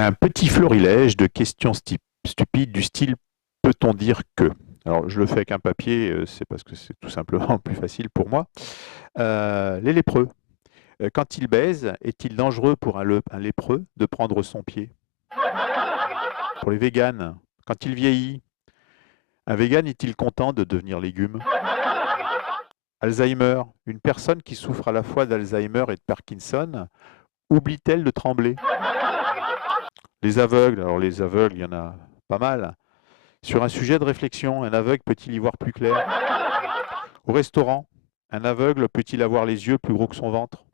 Un petit florilège de questions stupides du style peut-on dire que? Alors, je le fais avec un papier, c'est parce que c'est tout simplement plus facile pour moi. Les lépreux. Quand ils baisent, est-il dangereux pour un lépreux de prendre son pied? Pour les véganes, quand il vieillit, un vegan est-il content de devenir légume? Alzheimer. Une personne qui souffre à la fois d'Alzheimer et de Parkinson oublie-t-elle de trembler? Les aveugles. Alors, les aveugles, il y en a pas mal. Sur un sujet de réflexion, un aveugle peut-il y voir plus clair? Au restaurant, un aveugle peut-il avoir les yeux plus gros que son ventre?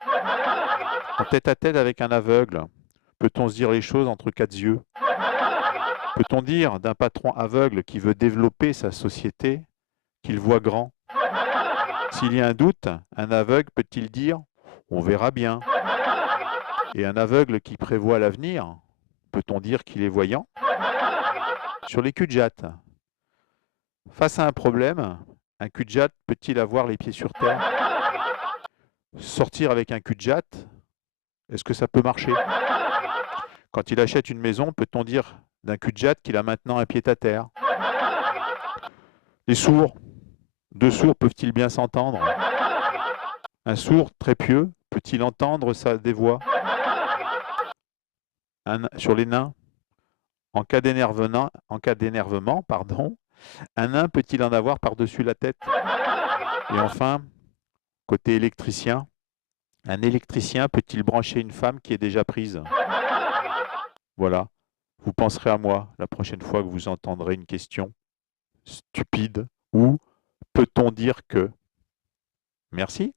En tête-à-tête avec un aveugle, peut-on se dire les choses entre quatre yeux? Peut-on dire d'un patron aveugle qui veut développer sa société qu'il voit grand? S'il y a un doute, un aveugle peut-il dire on verra bien? Et un aveugle qui prévoit l'avenir, peut-on dire qu'il est voyant? Sur les cul-de-jatte, face à un problème, un cul-de-jatte peut-il avoir les pieds sur terre? Sortir avec un cul-de-jatte, est-ce que ça peut marcher? Quand il achète une maison, peut-on dire d'un cul-de-jatte qu'il a maintenant un pied-à-terre? Les sourds, deux sourds peuvent-ils bien s'entendre? Un sourd très pieux peut-il entendre des voix? Sur les nains, en cas d'énervement, pardon, un nain peut-il en avoir par-dessus la tête? Et enfin, côté électricien, un électricien peut-il brancher une femme qui est déjà prise? Voilà, vous penserez à moi la prochaine fois que vous entendrez une question stupide ou peut-on dire que? Merci.